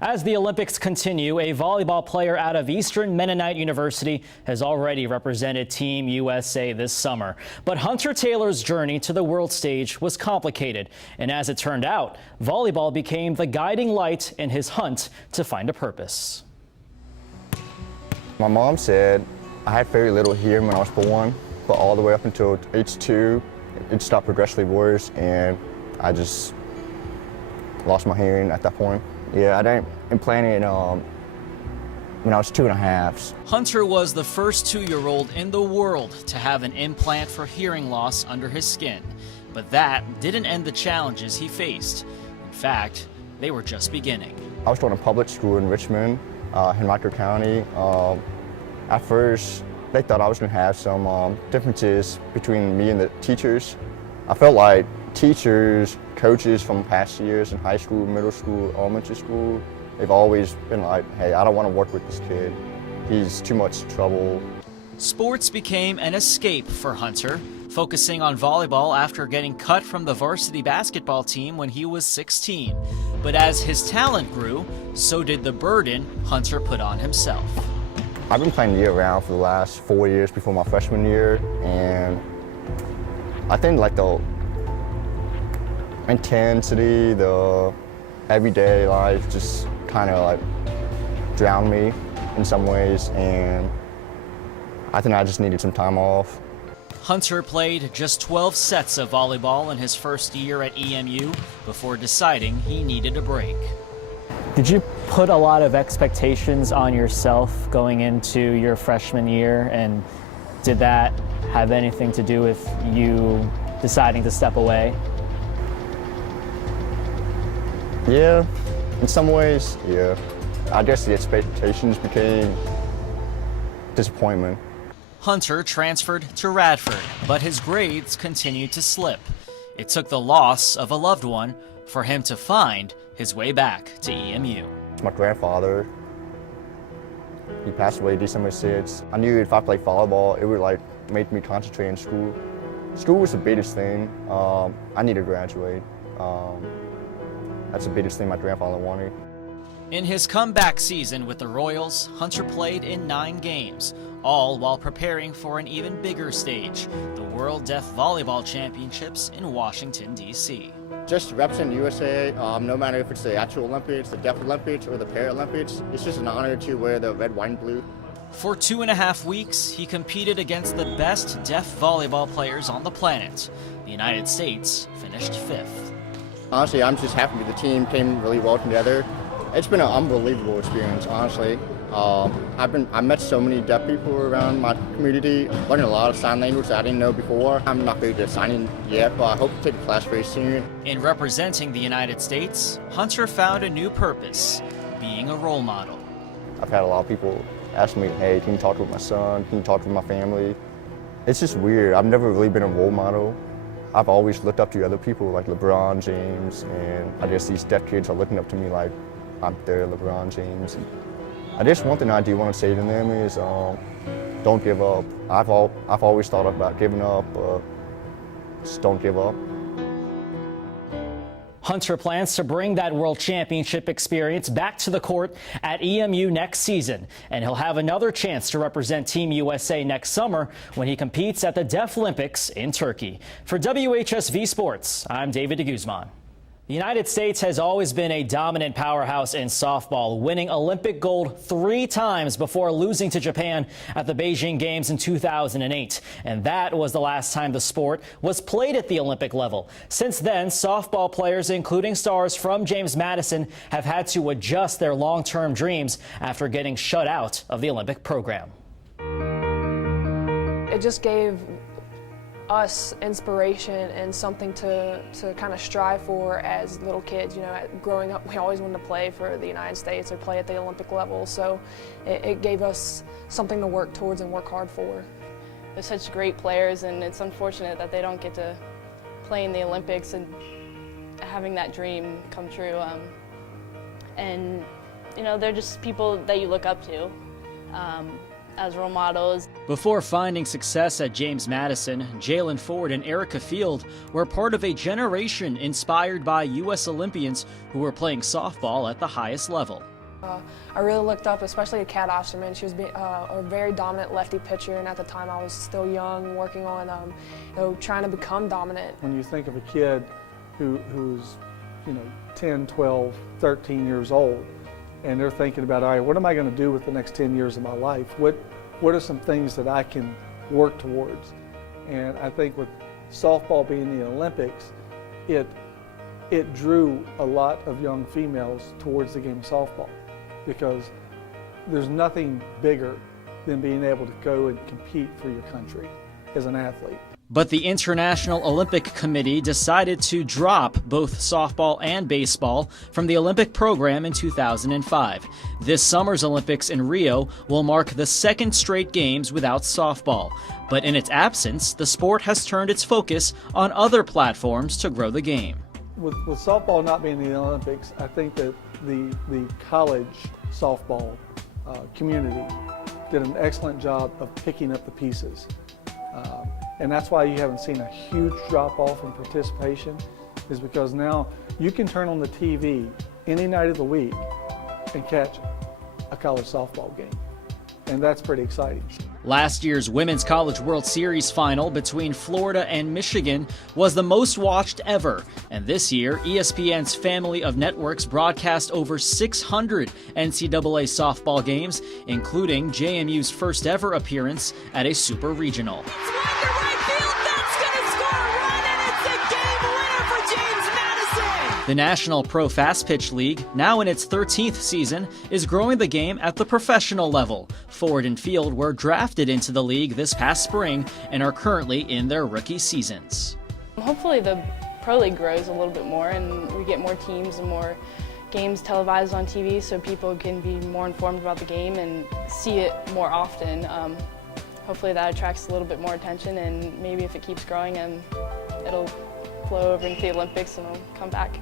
As the Olympics continue, a volleyball player out of Eastern Mennonite University has already represented Team USA this summer. But Hunter Taylor's journey to the world stage was complicated. And as it turned out, volleyball became the guiding light in his hunt to find a purpose. My mom said I had very little hearing when I was born, but all the way up until age 2, it stopped progressively worse, and I just lost my hearing at that point. Yeah, I didn't implant it when I was 2.5. Hunter was the first 2-year-old in the world to have an implant for hearing loss under his skin. But that didn't end the challenges he faced. In fact, they were just beginning. I was going to public school in Richmond, Henrico County. At first, they thought I was going to have some differences between me and the teachers. I felt like teachers, coaches from past years in high school, middle school, elementary school, they've always been like, hey, I don't want to work with this kid. He's too much trouble. Sports became an escape for Hunter, focusing on volleyball after getting cut from the varsity basketball team when he was 16. But as his talent grew, so did the burden Hunter put on himself. I've been playing year-round for the last 4 years before my freshman year, and I think like the intensity, the everyday life just kind of like drowned me in some ways, and I think I just needed some time off. Hunter played just 12 sets of volleyball in his first year at EMU before deciding he needed a break. Did you put a lot of expectations on yourself going into your freshman year, and did that have anything to do with you deciding to step away? Yeah, in some ways, yeah. I guess the expectations became disappointment. Hunter transferred to Radford, but his grades continued to slip. It took the loss of a loved one for him to find his way back to EMU. My grandfather, he passed away December 6th. I knew if I played volleyball, it would like make me concentrate in school. School was the biggest thing. I need to graduate. That's the biggest thing my grandfather wanted. In his comeback season with the Royals, Hunter played in 9 games, all while preparing for an even bigger stage, the World Deaf Volleyball Championships in Washington, D.C. Just representing USA, no matter if it's the actual Olympics, the Deaf Olympics, or the Paralympics, it's just an honor to wear the red, white, and blue. For 2.5 weeks, he competed against the best deaf volleyball players on the planet. The United States finished 5th. Honestly, I'm just happy the team came really well together. It's been an unbelievable experience, honestly. I met so many deaf people around my community, learning a lot of sign language that I didn't know before. I'm not very good at signing yet, but I hope to take a class very soon. In representing the United States, Hunter found a new purpose, being a role model. I've had a lot of people ask me, hey, can you talk with my son? Can you talk with my family? It's just weird. I've never really been a role model. I've always looked up to other people like LeBron James, and I guess these deaf kids are looking up to me like I'm their LeBron James. I guess one thing I do want to say to them is don't give up. I've always thought about giving up, but just don't give up. Hunter plans to bring that World Championship experience back to the court at EMU next season, and he'll have another chance to represent Team USA next summer when he competes at the Deaf Olympics in Turkey. For WHSV Sports, I'm David de Guzman. The United States has always been a dominant powerhouse in softball, winning Olympic gold 3 times before losing to Japan at the Beijing Games in 2008. And that was the last time the sport was played at the Olympic level. Since then, softball players, including stars from James Madison, have had to adjust their long-term dreams after getting shut out of the Olympic program. It just gave us inspiration and something to kind of strive for as little kids. You know, growing up, we always wanted to play for the United States or play at the Olympic level, so it gave us something to work towards and work hard for. They're such great players, and it's unfortunate that they don't get to play in the Olympics and having that dream come true. And you know, they're just people that you look up to. as role models. Before finding success at James Madison, Jalen Ford and Erica Field were part of a generation inspired by U.S. Olympians who were playing softball at the highest level. I really looked up, especially to Kat Osterman. She was a very dominant lefty pitcher, and at the time I was still young, working on trying to become dominant. When you think of a kid who's 10, 12, 13 years old, and they're thinking about, all right, what am I going to do with the next 10 years of my life? What are some things that I can work towards? And I think with softball being the Olympics, it drew a lot of young females towards the game of softball, because there's nothing bigger than being able to go and compete for your country as an athlete. But the International Olympic Committee decided to drop both softball and baseball from the Olympic program in 2005. This summer's Olympics in Rio will mark the second straight games without softball. But in its absence, the sport has turned its focus on other platforms to grow the game. With softball not being in the Olympics, I think that the college softball community did an excellent job of picking up the pieces. And that's why you haven't seen a huge drop-off in participation, is because now you can turn on the TV any night of the week and catch a college softball game. And that's pretty exciting. Last year's Women's College World Series final between Florida and Michigan was the most watched ever. And this year, ESPN's family of networks broadcast over 600 NCAA softball games, including JMU's first ever appearance at a super regional. The National Pro Fast Pitch League, now in its 13th season, is growing the game at the professional level. Ford and Field were drafted into the league this past spring and are currently in their rookie seasons. Hopefully the Pro League grows a little bit more and we get more teams and more games televised on TV so people can be more informed about the game and see it more often. Hopefully that attracts a little bit more attention, and maybe if it keeps growing, it'll flow over into the Olympics and it'll come back.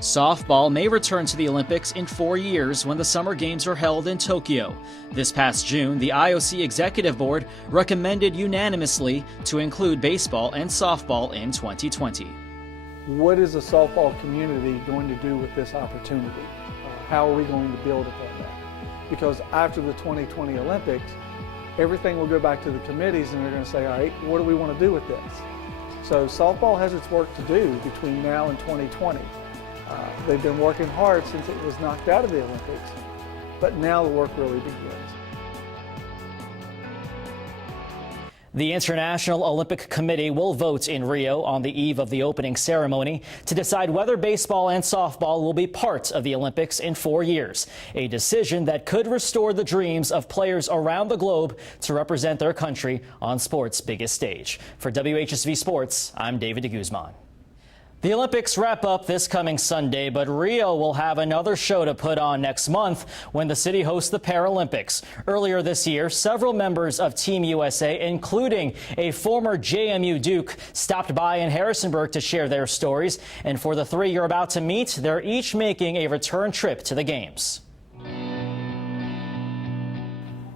Softball may return to the Olympics in 4 years when the Summer Games are held in Tokyo. This past June, the IOC Executive Board recommended unanimously to include baseball and softball in 2020. What is the softball community going to do with this opportunity? How are we going to build upon that? Because after the 2020 Olympics, everything will go back to the committees and they're going to say, all right, what do we want to do with this? So softball has its work to do between now and 2020. They've been working hard since it was knocked out of the Olympics, but now the work really begins. The International Olympic Committee will vote in Rio on the eve of the opening ceremony to decide whether baseball and softball will be part of the Olympics in 4 years, a decision that could restore the dreams of players around the globe to represent their country on sport's biggest stage. For WHSV Sports, I'm David de Guzman. The Olympics wrap up this coming Sunday, but Rio will have another show to put on next month when the city hosts the Paralympics. Earlier this year, several members of Team USA, including a former JMU Duke, stopped by in Harrisonburg to share their stories. And for the three you're about to meet, they're each making a return trip to the Games.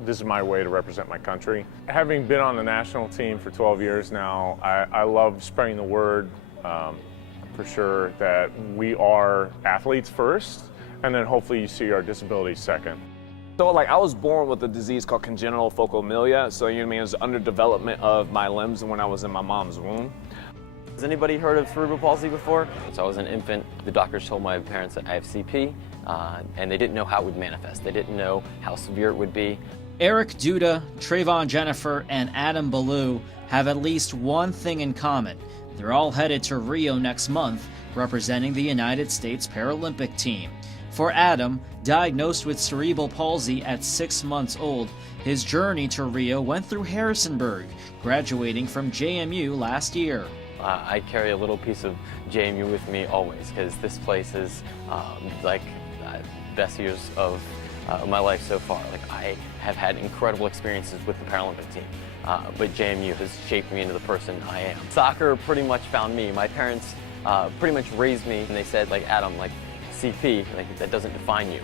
This is my way to represent my country. Having been on the national team for 12 years now, I love spreading the word. For sure that we are athletes first, and then hopefully you see our disabilities second. So I was born with a disease called congenital focal so it was underdevelopment of my limbs when I was in my mom's womb. Has anybody heard of cerebral palsy before? So I was an infant. The doctors told my parents that I have CP, and they didn't know how it would manifest. They didn't know how severe it would be. Eric Duda, Trayvon Jennifer, and Adam Ballou have at least one thing in common. They're all headed to Rio next month, representing the United States Paralympic team. For Adam, diagnosed with cerebral palsy at 6 months old, his journey to Rio went through Harrisonburg, graduating from JMU last year. I carry a little piece of JMU with me always, because this place is best years of my life so far. I have had incredible experiences with the Paralympic team. But JMU has shaped me into the person I am. Soccer pretty much found me. My parents pretty much raised me, and they said, Adam, CP, that doesn't define you.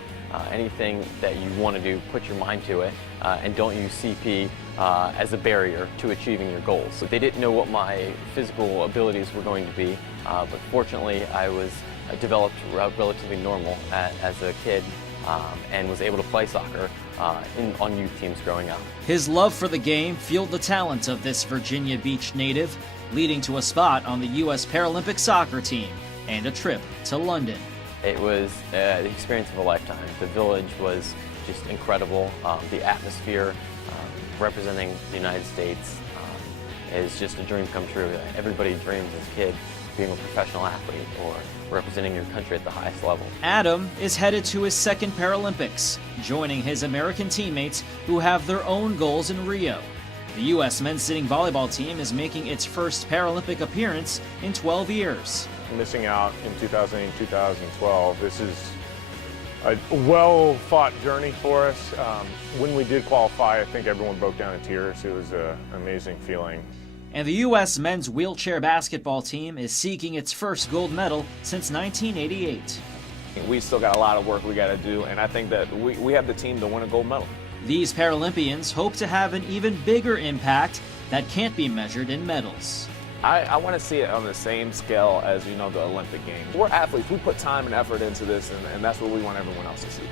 anything that you want to do, put your mind to it, and don't use CP as a barrier to achieving your goals. So they didn't know what my physical abilities were going to be, but fortunately I was developed relatively normal as a kid and was able to play soccer on youth teams growing up. His love for the game fueled the talent of this Virginia Beach native, leading to a spot on the U.S. Paralympic soccer team and a trip to London. It was the experience of a lifetime. The village was just incredible. The atmosphere representing the United States is just a dream come true. Everybody dreams as a kid being a professional athlete or representing your country at the highest level. Adam is headed to his second Paralympics, joining his American teammates who have their own goals in Rio. The U.S. men's sitting volleyball team is making its first Paralympic appearance in 12 years. Missing out in 2008, 2012, this is a well-fought journey for us. When we did qualify, I think everyone broke down in tears. It was an amazing feeling. And the U.S. men's wheelchair basketball team is seeking its first gold medal since 1988. We still got a lot of work we got to do, and I think that we have the team to win a gold medal. These Paralympians hope to have an even bigger impact that can't be measured in medals. I want to see it on the same scale as, the Olympic Games. We're athletes. We put time and effort into this, and that's what we want everyone else to see.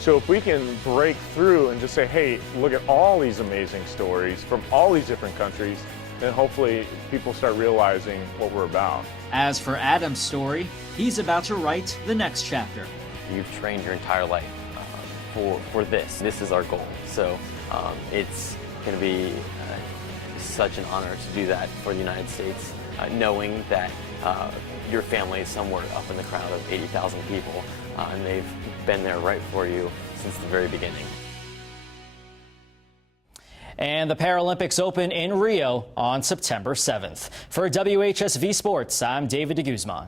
So if we can break through and just say, hey, look at all these amazing stories from all these different countries, then hopefully people start realizing what we're about. As for Adam's story, he's about to write the next chapter. You've trained your entire life for this. This is our goal. So it's going to be such an honor to do that for the United States, knowing that your family is somewhere up in the crowd of 80,000 people, and they've been there right for you since the very beginning. And the Paralympics open in Rio on September 7th. For WHSV Sports, I'm David de Guzman.